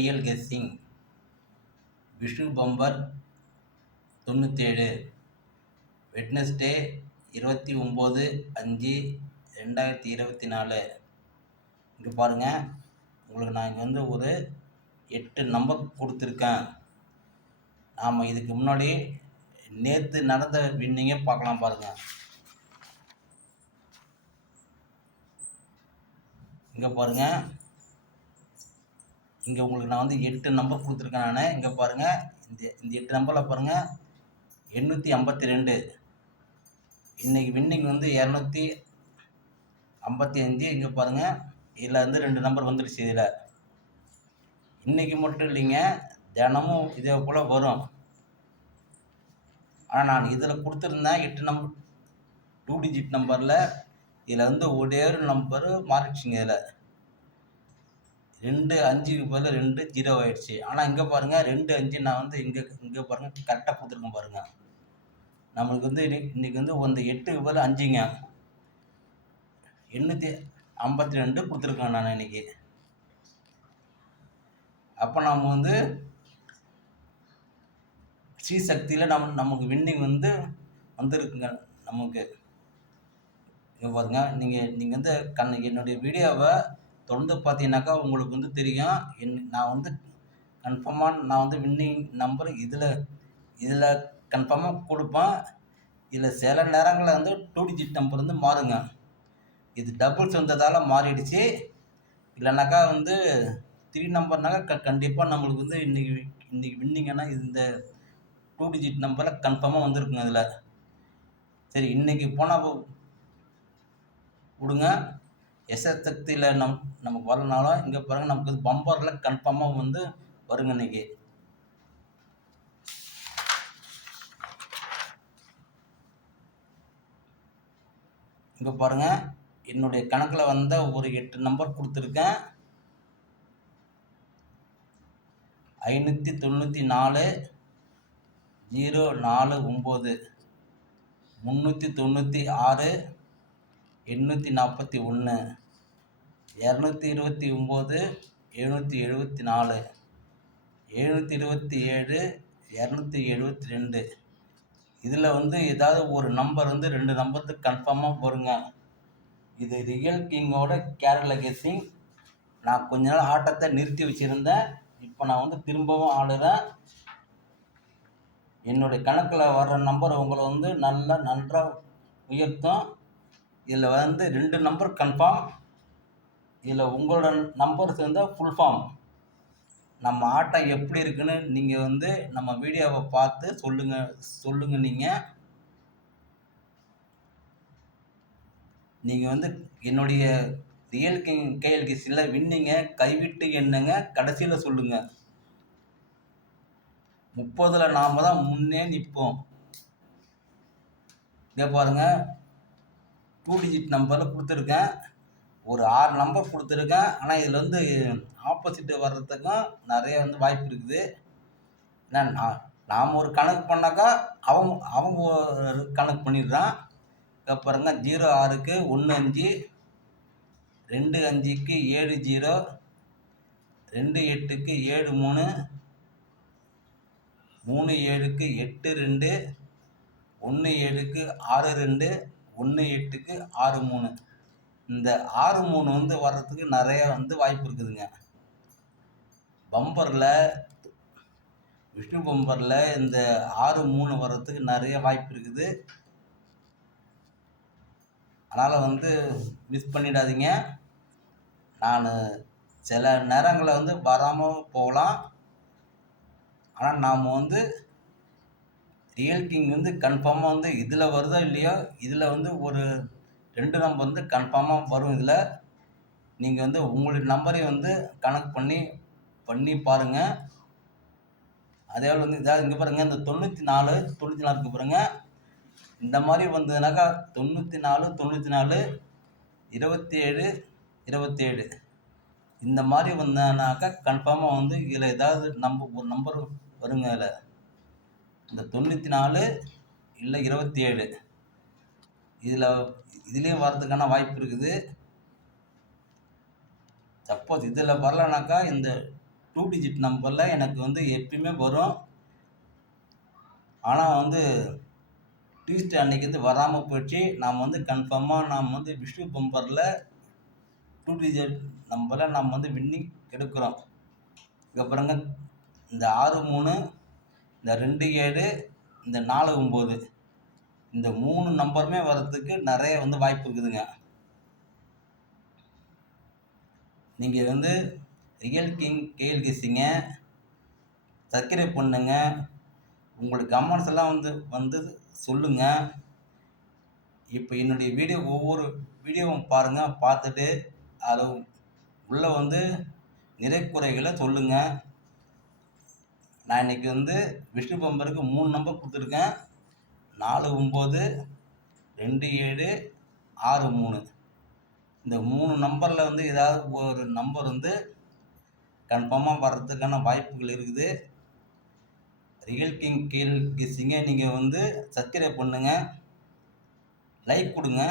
கையல் guessing Vishu bumper 97 Wednesday 29/5/2024. இங்கே பாருங்கள், உங்களுக்கு நான் இங்கே வந்து ஒரு 8 நம்பர் கொடுத்துருக்கேன். நாம் இதுக்கு முன்னாடி நேற்று நடந்த வின்னிங்கே பார்க்கலாம் பாருங்கள். இங்கே பாருங்கள், இங்கே உங்களுக்கு நான் வந்து 8 நம்பர் கொடுத்துருக்கேன். நான் இங்கே பாருங்கள், இந்த 8 நம்பரில் பாருங்கள் 852. இன்றைக்கி வின்னிங் வந்து 255. இங்கே பாருங்கள், இதில் வந்து 2 நம்பர் வந்துடுச்சு. இதில் இன்றைக்கி மட்டும் இல்லைங்க, தினமும் இதே போல் வரும். ஆனால் நான் இதில் கொடுத்துருந்தேன் 8 நம்பர் 2 டிஜிட் நம்பரில். இதில் வந்து ஒரே ஒரு நம்பர் மாறிடுச்சுங்க. இதில் 2-5க்கு பதில் 2-0 ஆகிடுச்சு. ஆனால் இங்கே பாருங்கள் 2-5 நான் வந்து இங்கே பாருங்கள் கரெக்டாக கொடுத்துருக்கேன் பாருங்கள். நம்மளுக்கு வந்து இன்றைக்கி வந்து அந்த 8க்கு பதில் 5ங்க, 852 கொடுத்துருக்கேன் நான் இன்றைக்கி. அப்போ நம்ம வந்து ஸ்ரீசக்தியில் நமக்கு வின்னிங் வந்து வந்துருக்குங்க நமக்கு. இங்கே பாருங்க, நீங்கள் வந்து என்னுடைய வீடியோவை தொடர்ந்து பார்த்தீங்கன்னாக்கா உங்களுக்கு வந்து தெரியும். நான் வந்து கன்ஃபார்மாக நான் வந்து வின்னிங் நம்பர் இதில் கன்ஃபார்மாக கொடுப்பேன். இதில் சில நேரங்களில் வந்து 2 டிஜிட் நம்பர் வந்து மாறுங்க. இது டபுள்ஸ் வந்ததால் மாறிடுச்சு. இல்லைனாக்கா வந்து 3 நம்பர்னாக்கா கண்டிப்பாக நம்மளுக்கு வந்து இன்றைக்கி வின்னிங்கன்னா இந்த 2 டிஜிட் நம்பரில் கன்ஃபார்மாக வந்துருக்குங்க இதில். சரி, இன்றைக்கி போனால் விடுங்க. எஸ்எஸ்சக்தியில் நமக்கு வரலனாலும் இங்கே பாருங்கள், நமக்கு பம்பரில் கன்ஃபார்மாக வந்து வருங்க இன்றைக்கி. இங்கே பாருங்கள், என்னுடைய கணக்கில் வந்த ஒரு 8 நம்பர் கொடுத்துருக்கேன். 594 049 396 841 229 774 727 272. இதில் வந்து ஏதாவது ஒரு நம்பர் வந்து 2 நம்பருக்கு கன்ஃபார்மாக வருங்க. இது ரியல் கிங்கோட கேரளா கெஸ்ஸிங். நான் கொஞ்ச நாள் ஆட்டத்தை நிறுத்தி வச்சுருந்தேன். இப்போ நான் வந்து திரும்பவும் ஆடுறேன். என்னுடைய கணக்கில் வர்ற நம்பர் உங்களை வந்து நன்றாக உயர்த்தும். இதில் வந்து 2 நம்பர் கன்ஃபார்ம். இதில் உங்களோட நம்பர் சேர்ந்தால் ஃபுல் ஃபார்ம். நம்ம ஆட்டம் எப்படி இருக்குன்னு நீங்கள் வந்து நம்ம வீடியோவை பார்த்து சொல்லுங்கள். நீங்கள் வந்து என்னுடைய ரியல் கிங் கேஎல் கெஸ்ஸில் வின்னிங்க கைவிட்டு எண்ணுங்க, கடைசியில் சொல்லுங்கள். 30ல் நாம் தான் முன்னே நிற்போம். இங்கே பாருங்கள், 2 டிஜிட் நம்பரில் கொடுத்துருக்கேன். ஒரு 6 நம்பர் கொடுத்துருக்கேன். ஆனால் இதில் வந்து ஆப்போசிட்டு வர்றதுக்கும் நிறைய வந்து வாய்ப்பு இருக்குது. ஏன்னா நாம் ஒரு கணக்கு பண்ணாக்கா அவங்க ஒரு கணக்கு பண்ணிடுறான். இங்கே பாருங்க, 06க்கு 15, 25க்கு 70, 28க்கு 73, 37க்கு 82, 17க்கு 62, 18க்கு 63. இந்த 63 வந்து வர்றதுக்கு நிறைய வந்து வாய்ப்பு இருக்குதுங்க. பம்பரில் விஷ்ணு பம்பரில் இந்த 63 வர்றதுக்கு நிறைய வாய்ப்பு இருக்குது. அதனால் வந்து மிஸ் பண்ணிடாதீங்க. நான் சில நேரங்களில் வந்து வராமல் போகலாம். ஆனால் நாம் வந்து ரியல் கிங் வந்து கன்ஃபார்மாக வந்து இதில் வருதோ இல்லையோ, இதில் வந்து ஒரு 2 நம்பர் வந்து கன்ஃபார்மாக வரும். இதில் நீங்கள் வந்து உங்களுடைய நம்பரை வந்து கணக்கு பண்ணி பாருங்கள். அதே போல் வந்து இதாக இங்கே பாருங்கள், இந்த 94 பாருங்கள். இந்த மாதிரி வந்ததுனாக்கா 94 97 27 27 இந்த மாதிரி வந்தனாக்கா கன்ஃபார்மாக வந்து இதில் ஏதாவது ஒரு நம்பர் வருங்க. இதில் இந்த 94 இல்லை 27 இதுலேயும் வர்றதுக்கான வாய்ப்பு இருக்குது. சப்போஸ் இதில் வரலனாக்கா இந்த 2 டிஜிட் நம்பரில் எனக்கு வந்து எப்பயுமே வரும். ஆனால் வந்து டியூஸ்டே அன்னைக்கு வந்து வராமல் போயிடுச்சு. நாம் வந்து கன்ஃபார்மாக நாம் வந்து விஷ்ணு பம்பரில் 2 டிஜிட் நம்பரில் நாம் வந்து வின்னிங் எடுக்கிறோம். இங்கே பாருங்க, இந்த 63, இந்த 27, இந்த 49 இந்த 3 நம்பருமே வர்றதுக்கு நிறைய வந்து வாய்ப்பு இருக்குதுங்க. நீங்கள் வந்து ரியல் கிங் கேஎல் கெஸ்ஸிங்க சப்ஸ்கிரைப் பண்ணுங்க. உங்களுக்கு கமெண்ட்ஸ் எல்லாம் வந்து சொல்லுங்கள். இப்போ என்னுடைய ஒவ்வொரு வீடியோவும் பாருங்கள். பார்த்துட்டு அதில் உள்ள வந்து நிறை குறைகளை சொல்லுங்கள். நான் இன்றைக்கி வந்து விஷ்ணு பம்பருக்கு 3 நம்பர் கொடுத்துருக்கேன். 49, 27, 63 இந்த 3 நம்பரில் வந்து ஏதாவது ஒரு நம்பர் வந்து கன்ஃபார்மாக வர்றதுக்கான வாய்ப்புகள் இருக்குது. ரியல் கிங் கேஎல் கெஸ்ஸிங்கை நீங்கள் வந்து சப்ஸ்கிரைப் பண்ணுங்கள், லைக் கொடுங்க.